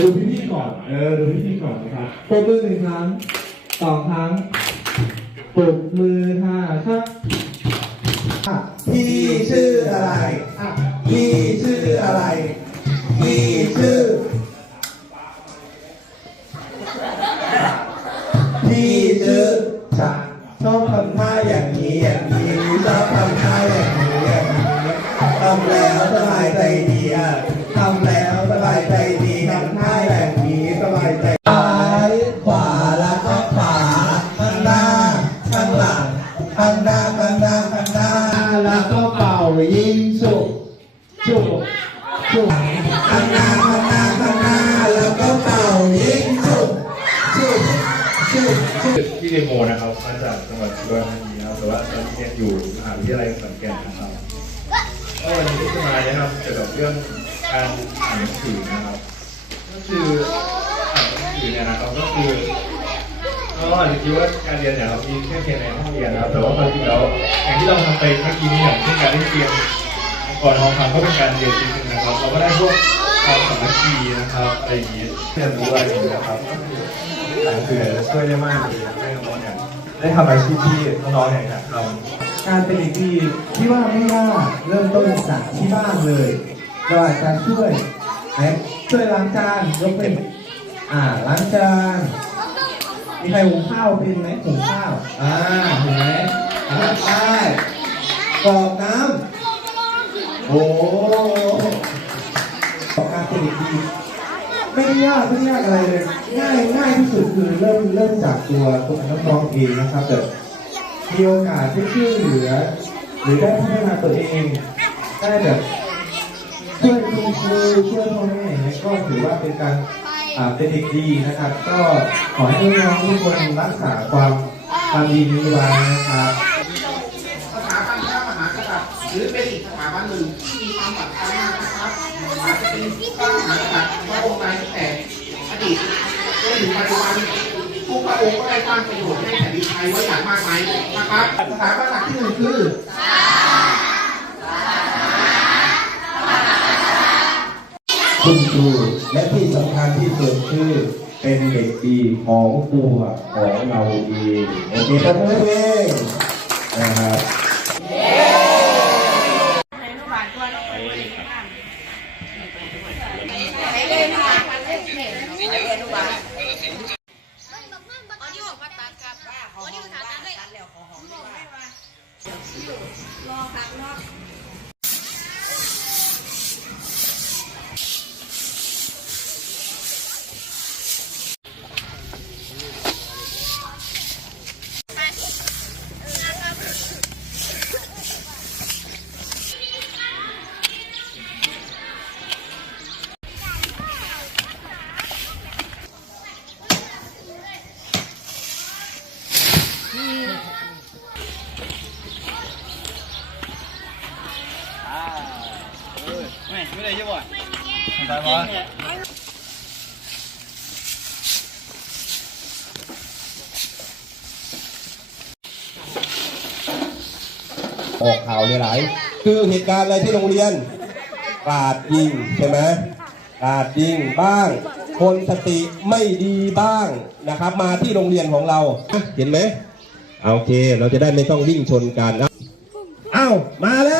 ดูพี่พี่ๆก่อน เออ ดูพี่พี่ๆก่อนนะครับปรบมือหนึ่งครั้งสองครั้งปรบมือห้าชักพี่ชื่ออะไรอะพี่ชื่ออะไร พี่ชื่อ พี่ชื่อฉันชอบทำท่าอย่างนี้อย่างนี้ชอบทำท่าอย่างนี้อย่างนี้ทำแล้วสบายใจดีอะทำแล้วางหน้าข้างหน้าแล้วก็เป่ายิงสุกสุกสุกข้างหน้าข้างหน้าข้างหน้าแล้วก็เป่ายิงฉุบฉุบฉุบฉุบที่เดโมนะครับมาจากจังหวัดอุดรธานีครับแต่ว่าตอนนี้เรียนอยู่มหาวิทยาลัยขอนแก่นนะครับก็วันนี้จะมาแนะนำเกี่ยวกับเรื่องการอ่านหนังสือนะครับ ก็คืออ่านหนังสือเนี่ยนะครับก็คือ เราอาจจะคิดว่าการเรียนเนี่ยครับมีแค่เพียงในห้องเรียนนะครับแต่ว่าความจริงแล้วอย่างที่เราทำไปเมื่อกี้นี้อย่างเช่นการเล่นเกมก่อนทองคำก็เป็นการเรียนจริงๆนะครับเราก็ได้พวกความสามัคคีนะครับอะไรอย่างนี้เรียนรู้อะไรอย่างนี้นะครับหนังสือจะช่วยได้มากเลยให้น้องๆเนี่ยได้ทำอาชีพที่น้องๆเนี่ยอยากทำการเป็นเด็กดีที่ว่าไม่ยากเริ่มต้นจากที่บ้านเลยเราอาจจะช่วยช่วยล้างจานยกเป็นอ่าล้างจาน ใครหุงข้าวเป็นไหมหุงข้าว อ่าเห็นไหมอ่าใช่กรอกน้ำโอ้การเป็นเด็กดีไม่ได้ยากไม่ได้ยากอะไรเลยง่ายง่ายที่สุดคือเริ่มเริ่มจากตัวตัวน้องๆเองนะครับแต่มีโอกาสที่ช่วยเหลือ หรือได้พัฒนาตัวเองได้แบบช่วยคุณครูช่วยพ่อแม่อย่างเงี้ยก็ถือว่าเป็นการ เป็นเด็กดีนะครับ ก็ขอให้น้องทุกคนรักษาความความดีนี้ไว้นะครับสถาบันพระมหากษัตริย์หรือเป็นอีกสถาบันหนึ่งที่มีความสำคัญมากนะครับอาจจะเป็นพระมหากษัตริย์พระองค์ใดตั้งแต่อดีตจนถึงปัจจุบันทุกพระองค์ก็ได้สร้างประโยชน์ให้แผ่นดินไทยไว้อย่างมากมายนะครับ สถาบันหลักที่หนึ่งคือ คุณครูและที่สำคัญที่สุดคือเป็นเด็กดีของตัวของเราเองโอเคครับเพื่อนนะครับ ไม่ไม่ได้ใช่ป่ะได้ปะออกข่าวหลายๆคือเหตุการณ์อะไรที่โรงเรียนกาดยิงใช่ไหมกาดยิงบ้าง คนสติไม่ดีบ้างนะครับ มาที่โรงเรียนของเรา เห็นไหมโอเค เราจะได้ไม่ต้องวิ่งชนกันนะอ้าวมาแล้ว